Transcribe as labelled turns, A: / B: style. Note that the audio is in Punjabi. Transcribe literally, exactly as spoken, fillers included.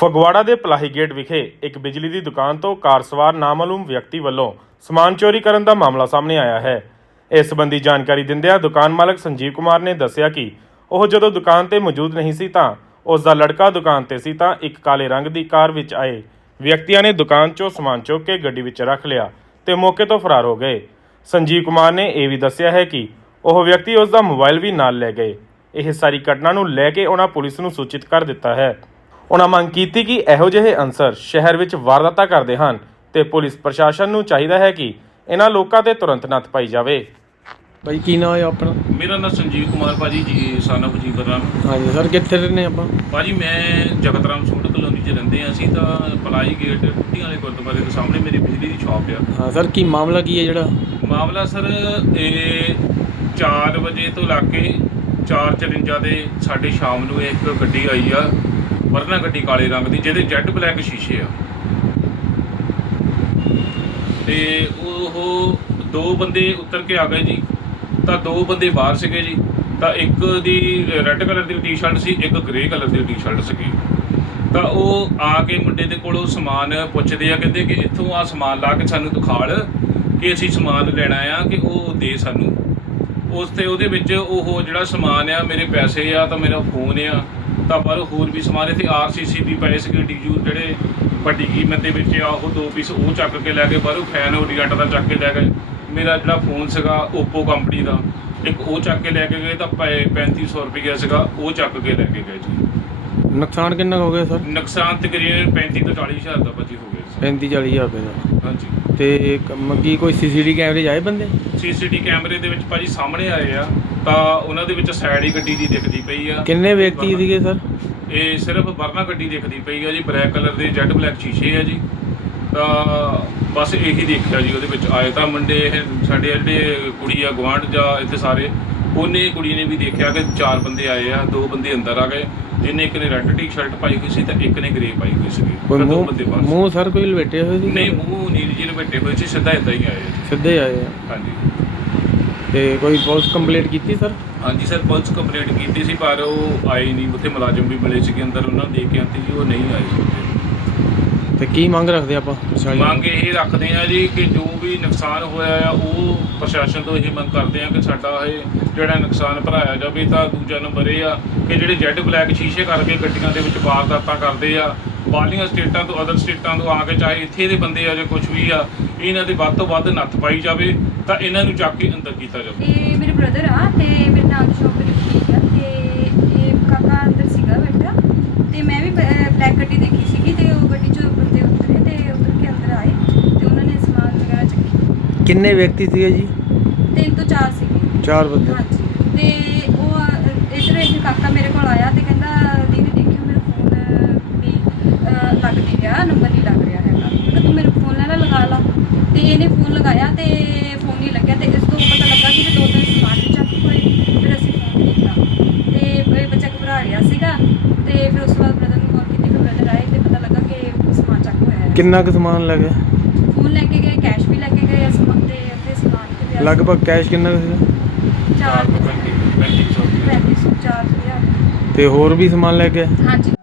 A: ਫਗਵਾੜਾ ਦੇ ਪਲਾਹੀ ਗੇਟ ਵਿਖੇ ਇੱਕ ਬਿਜਲੀ ਦੀ ਦੁਕਾਨ ਤੋਂ ਕਾਰ ਸਵਾਰ ਨਾਮਾਲੂਮ ਵਿਅਕਤੀ ਵੱਲੋਂ ਸਮਾਨ ਚੋਰੀ ਕਰਨ ਦਾ ਮਾਮਲਾ ਸਾਹਮਣੇ ਆਇਆ ਹੈ। ਇਸ ਸੰਬੰਧੀ ਜਾਣਕਾਰੀ ਦਿੰਦਿਆਂ ਦੁਕਾਨ ਮਾਲਕ ਸੰਜੀਵ ਕੁਮਾਰ ਨੇ ਦੱਸਿਆ ਕਿ ਉਹ ਜਦੋਂ ਦੁਕਾਨ ਤੇ ਮੌਜੂਦ ਨਹੀਂ ਸੀ ਤਾਂ ਉਸ ਦਾ ਲੜਕਾ ਦੁਕਾਨ ਤੇ ਸੀ ਤਾਂ ਇੱਕ ਕਾਲੇ ਰੰਗ ਦੀ ਕਾਰ ਵਿੱਚ ਆਏ ਵਿਅਕਤੀਆਂ ਨੇ ਦੁਕਾਨ 'ਚੋਂ ਸਮਾਨ ਚੁੱਕ ਕੇ ਗੱਡੀ ਵਿੱਚ ਰੱਖ ਲਿਆ ਤੇ ਮੌਕੇ ਤੋਂ ਫਰਾਰ ਹੋ ਗਏ। ਸੰਜੀਵ ਕੁਮਾਰ ਨੇ ਇਹ ਵੀ ਦੱਸਿਆ ਹੈ ਕਿ ਉਹ ਵਿਅਕਤੀ ਉਸ ਦਾ ਮੋਬਾਈਲ ਵੀ ਨਾਲ ਲੈ ਗਏ। ਇਹ ਸਾਰੀ ਘਟਨਾ ਨੂੰ ਲੈ ਕੇ ਉਹਨਾਂ ਪੁਲਿਸ ਨੂੰ ਸੂਚਿਤ ਕਰ ਦਿੱਤਾ ਹੈ। ਉਹਨਾਂ ਮੰਗ ਕੀਤੀ ਕਿ ਇਹੋ ਜਿਹੇ ਅਨਸਰ ਸ਼ਹਿਰ ਵਿੱਚ ਵਾਰਦਾਤਾਂ ਕਰਦੇ ਹਨ ਤੇ ਪੁਲਿਸ ਪ੍ਰਸ਼ਾਸਨ ਨੂੰ ਚਾਹੀਦਾ ਹੈ ਕਿ ਇਹਨਾਂ ਲੋਕਾਂ ਤੇ ਤੁਰੰਤ ਨੱਥ ਪਾਈ ਜਾਵੇ।
B: ਭਾਈ ਕੀ ਨਾਮ ਹੈ ਆਪਣਾ?
C: ਮੇਰਾ ਨਾਮ ਸੰਜੀਵ ਕੁਮਾਰ ਭਾਜੀ ਜੀ, ਸਾਨਾ ਜੀਵਨ ਰਾਮ।
B: ਹਾਂਜੀ ਸਰ, ਕਿੱਥੇ ਰਹਿੰਦੇ ਆਪਾਂ?
C: ਭਾਜੀ ਮੈਂ ਜਗਤ ਰਾਮ ਸੂਟ ਕਲੋਨੀ 'ਚ ਰਹਿੰਦੇ ਹਾਂ ਅਸੀਂ ਤਾਂ ਪਲਾਈ ਗੇਟ ਟੁੱਟੀਆਂ ਵਾਲੇ ਗੁਰਦੁਆਰੇ ਦੇ ਸਾਹਮਣੇ ਮੇਰੀ ਬਿਜਲੀ ਦੀ ਸ਼ਾਪ ਆ।
B: ਹਾਂ ਸਰ, ਕੀ ਮਾਮਲਾ ਕੀ ਹੈ ਜਿਹੜਾ?
C: ਮਾਮਲਾ ਸਰ ਇਹ ਚਾਰ ਵਜੇ ਤੋਂ ਲਾ ਕੇ ਚਾਰ ਚੁਰੰਜਾ ਦੇ ਸਾਡੇ ਸ਼ਾਮ ਨੂੰ ਇੱਕ ਗੱਡੀ ਆਈ ਆ, ਵਰਨਾ ਗੱਡੀ ਕਾਲੇ ਰੰਗ ਦੀ ਜਿਹਦੇ ਜੈਟ ਬਲੈਕ ਸ਼ੀਸ਼ੇ ਆ, ਤੇ ਉਹ ਦੋ ਬੰਦੇ ਉਤਰ ਕੇ ਆ ਗਏ ਜੀ। ਤਾਂ ਦੋ ਬੰਦੇ ਬਾਹਰ ਸੀਗੇ ਜੀ। ਤਾਂ ਇੱਕ ਦੀ ਰੈੱਡ ਕਲਰ ਦੀ ਟੀ ਸ਼ਰਟ ਸੀ, ਇੱਕ ਗ੍ਰੇ ਕਲਰ ਦੀ ਟੀ ਸ਼ਰਟ ਸੀਗੀ। ਤਾਂ ਉਹ ਆ ਕੇ ਮੁੰਡੇ ਦੇ ਕੋਲੋਂ ਸਮਾਨ ਪੁੱਛਦੇ ਆ, ਕਹਿੰਦੇ ਕਿ ਇੱਥੋਂ ਆ ਸਮਾਨ ਲਾ ਕੇ ਸਾਨੂੰ ਦਿਖਾਲ ਕਿ ਅਸੀਂ ਸਮਾਨ ਲੈਣਾ ਆ ਕਿ ਉਹ ਦੇ ਸਾਨੂੰ। ਉਸ 'ਤੇ ਉਹਦੇ ਵਿੱਚ ਉਹ ਜਿਹੜਾ ਸਮਾਨ ਆ, ਮੇਰੇ ਪੈਸੇ ਆ, ਤਾਂ ਮੇਰਾ ਫੋਨ ਆ, ਤਾਂ ਪਰ ਹੋਰ ਵੀ ਸਮਾਨ ਇੱਥੇ ਆਰ ਸੀ ਸੀ ਵੀ ਪਏ ਸੀਗੇ ਡੀਯੂ ਜਿਹੜੇ ਵੱਡੀ ਕੀਮਤ ਦੇ ਵਿੱਚ ਆ, ਉਹ ਦੋ ਪੀਸ ਉਹ ਚੱਕ ਕੇ ਲੈ ਗਏ। ਬਾਹਰੋਂ ਫੈਨ ਓਰੀਐਂਟ ਦਾ ਚੱਕ ਕੇ ਲੈ ਗਏ। ਮੇਰਾ ਜਿਹੜਾ ਫੋਨ ਸੀਗਾ ਓਪੋ ਕੰਪਨੀ ਦਾ, ਇੱਕ ਉਹ ਚੱਕ ਕੇ ਲੈ ਕੇ ਗਏ। ਤਾਂ ਪੈਂਤੀ ਸੌ ਰੁਪਈਆ ਸੀਗਾ, ਉਹ ਚੱਕ ਕੇ ਲੈ ਕੇ ਗਏ ਜੀ।
B: ਨੁਕਸਾਨ ਕਿੰਨਾ ਹੋ ਗਿਆ ਸਰ?
C: ਨੁਕਸਾਨ ਤਕਰੀਬਨ ਪੈਂਤੀ ਤੋਂ ਚਾਲੀ ਹਜ਼ਾਰ ਦਾ ਭਾਜੀ ਹੋ ਗਿਆ।
B: ਪੈਂਤੀ ਚਾਲੀ ਹਜ਼ਾਰ ਰੁਪਏ ਦਾ?
C: ਹਾਂਜੀ।
B: ਤੇ ਕੀ ਕੋਈ ਸੀ ਸੀ ਟੀ ਕੈਮਰੇ 'ਚ ਆਏ ਬੰਦੇ?
C: ਸੀ ਸੀ ਟੀ ਕੈਮਰੇ ਦੇ ਵਿੱਚ ਭਾਜੀ ਸਾਹਮਣੇ ਆਏ ਆ, ਤਾਂ ਉਹਨਾਂ ਦੇ ਵਿੱਚ ਸਾਈਡ ਹੀ ਗੱਡੀ ਦੀ ਦਿਖਦੀ ਪਈ ਆ।
B: ਕਿੰਨੇ ਵਿਅਕਤੀ ਸੀਗੇ ਸਰ?
C: ਇਹ ਸਿਰਫ ਵਰਨਾ ਗੱਡੀ ਦਿਖਦੀ ਪਈ ਆ ਜੀ, ਬਲੈਕ ਕਲਰ ਦੇ ਜੈਟ ਬਲੈਕ ਸ਼ੀਸ਼ੇ ਆ ਜੀ। ਤਾਂ ਬਸ ਇਹੀ ਦੇਖਿਆ ਜੀ ਉਹਦੇ ਵਿੱਚ ਆਏ। ਤਾਂ ਮੁੰਡੇ ਇਹ ਸਾਡੇ ਜਿਹੜੇ ਕੁੜੀ ਆ ਗੁਆਂਢ ਜਾਂ ਇੱਥੇ ਸਾਰੇ, ਉਹਨੇ ਕੁੜੀ ਨੇ ਵੀ ਦੇਖਿਆ ਕਿ ਚਾਰ ਬੰਦੇ ਆਏ ਆ। ਦੋ ਬੰਦੇ ਅੰਦਰ ਆ ਗਏ, ਜਿਹਨੇ ਇੱਕ ਨੇ ਰੈੱਡ ਟੀ ਸ਼ਰਟ ਪਾਈ ਹੋਈ ਸੀ ਤਾਂ ਇੱਕ ਨੇ ਗ੍ਰੇ ਪਾਈ ਹੋਈ ਸੀਗੀ। ਦੋ ਬੰਦੇ ਬਾਹਰ।
B: ਮੂੰਹ ਸਰ ਕੋਈ ਲਪੇਟੇ ਹੋਏ ਸੀ?
C: ਨਹੀਂ, ਮੂੰਹ ਨੀਲ ਜੀ ਲਪੇਟੇ ਹੋਏ ਸੀ, ਸਿੱਧਾ ਇੱਦਾਂ ਹੀ ਆਏ ਜੀ।
B: ਸਿੱਧੇ ਆਏ ਆ?
C: ਹਾਂਜੀ।
B: ਤੇ ਕੋਈ ਪੁਲਿਸ ਕੰਪਲੇਂਟ ਕੀਤੀ ਸਰ?
C: ਹਾਂਜੀ ਸਰ, ਪੁਲਿਸ ਕੰਪਲੇਂਟ ਕੀਤੀ ਸੀ ਪਰ ਉਹ ਆਏ ਨਹੀਂ। ਉੱਥੇ ਮੁਲਾਜ਼ਮ ਵੀ ਮਿਲੇ ਸੀਗੇ ਅੰਦਰ, ਉਹਨਾਂ ਨੂੰ ਦੇਖ ਕੇ ਆਉਂਦੇ ਜੀ ਉਹ ਨਹੀਂ ਆਏ ਸੀ।
B: ਤੇ ਕੀ ਮੰਗ ਰੱਖਦੇ ਆਪਾਂ?
C: ਮੰਗ ਇਹ ਰੱਖਦੇ ਆ ਜੀ ਕਿ ਜੋ ਵੀ ਨੁਕਸਾਨ ਹੋਇਆ ਆ ਉਹ ਪ੍ਰਸ਼ਾਸਨ ਤੋਂ ਇਹ ਮੰਗ ਕਰਦੇ ਆ ਕਿ ਸਾਡਾ ਇਹ ਜਿਹੜਾ ਨੁਕਸਾਨ ਭਰਾਇਆ ਜਾਵੇ। ਤਾਂ ਦੂਜਾ ਨੰਬਰ ਇਹ ਆ ਕਿ ਜਿਹੜੇ ਜੈਟ ਬਲੈਕ ਸ਼ੀਸ਼ੇ ਕਰਕੇ ਗੱਡੀਆਂ ਦੇ ਵਿੱਚ ਵਾਰਦਾਤਾਂ ਕਰਦੇ ਆ, ਬਾਹਰਲੀਆਂ ਸਟੇਟਾਂ ਤੋਂ ਅਦਰ ਸਟੇਟਾਂ ਤੋਂ ਆ ਕੇ, ਚਾਹੇ ਇੱਥੇ ਦੇ ਬੰਦੇ ਆ ਜਾਂ ਕੁਛ ਵੀ ਆ, ਇਹਨਾਂ ਦੇ ਵੱਧ ਤੋਂ ਵੱਧ ਨੱਥ ਪਾਈ ਜਾਵੇ ਤਾਂ ਇਹਨਾਂ ਨੂੰ ਚੱਕ ਕੇ ਅੰਦਰ ਕੀਤਾ ਜਾਵੇ।
D: ਇਹ ਮੇਰੇ ਬ੍ਰਦਰ ਆ ਤੇ ਮੇਰੇ ਨਾਲ ਦੀ ਸ਼ੌਪ ਮੇਰੀ ਬੁਟੀਕ ਆ ਤੇ ਇਹ ਕਾਕਾ ਅੰਦਰ ਸੀਗਾ ਬੈਠਾ ਤੇ ਮੈਂ ਵੀ ਬਲੈਕ ਗੱਡੀ ਦੇਖੀ ਸੀਗੀ ਤੇ ਉਹ ਗੱਡੀ 'ਚੋਂ ਬੰਦੇ ਉਤਰੇ ਤੇ ਉਤਰ ਕੇ ਅੰਦਰ ਆਏ ਤੇ ਉਹਨਾਂ ਨੇ ਸਮਾਨ ਵਗੈਰਾ ਚੱਕਿਆ।
B: ਕਿੰਨੇ ਵਿਅਕਤੀ ਸੀਗੇ ਜੀ?
D: ਤਿੰਨ ਤੋਂ ਚਾਰ ਸੀਗੇ।
B: ਚਾਰ ਬੰਦੇ?
D: ਹਾਂਜੀ। ਤੇ ਉਹ ਇੱਧਰ ਇੱਕ ਕਾਕਾ ਮੇਰੇ ਕੋਲ ਆਇਆ ਤੇ ਕਹਿੰਦਾ ਦੀਦੀ ਦੇਖਿਓ ਮੇਰਾ ਫੋਨ ਵੀ ਲੱਗ ਨਹੀਂ ਰਿਹਾ, ਨੰਬਰ ਨਹੀਂ ਲੱਗ ਰਿਹਾ ਹੈਗਾ। ਮੈਂ ਕਿਹਾ ਤੂੰ ਮੇਰਾ ਫੋਨ ਲੈ ਲਾ, ਲਗਾ ਲਾ। ਤੇ ਇਹਨੇ ਫੋਨ ਲਗਾਇਆ ਤੇ ਫੋਨ ਨਹੀਂ ਲੱਗਿਆ ਤੇ ਇਸ ਤੋਂ ਪਤਾ ਲੱਗਾ ਕਿ ਦੋ ਤਿੰਨ ਸਮਾਨ ਵੀ ਚੱਕ ਹੋਏ। ਫਿਰ ਅਸੀਂ ਫੋਨ ਕੀਤਾ ਤੇ ਬੱਚਾ ਘਬਰਾ ਗਿਆ ਸੀਗਾ ਤੇ ਫਿਰ ਉਸ ਤੋਂ ਬਾਅਦ ਬ੍ਰਦਰ ਨੂੰ ਕਾਲ ਕੀਤੀ। ਫਿਰ ਬ੍ਰਦਰ ਆਏ ਤੇ ਪਤਾ ਲੱਗਾ ਕਿ ਸਮਾਨ ਚੱਕ ਹੋਇਆ ਹੈ।
B: ਕਿੰਨਾ ਕੁ ਸਮਾਨ ਲੈ ਗਏ?
D: ਫੋਨ ਲੈ ਕੇ ਗਏ, ਕੈਸ਼ ਵੀ ਲੈ ਕੇ ਗਏ ਸਮਾਨ ਤੇ ਉੱਥੇ ਸਮਾਨ ਤੇ ਪਿਆ।
B: ਲਗਭਗ ਕੈਸ਼ ਕਿੰਨਾ ਕੁ ਸੀਗਾ?
D: ਚਾਰ
C: ਪੈਂਤੀ ਸੌ
D: ਪੈਂਤੀ ਸੌ ਚਾਰ ਹਜ਼ਾਰ।
B: ਤੇ ਹੋਰ ਵੀ ਸਮਾਨ ਲੈ ਗਏ?
D: ਹਾਂਜੀ।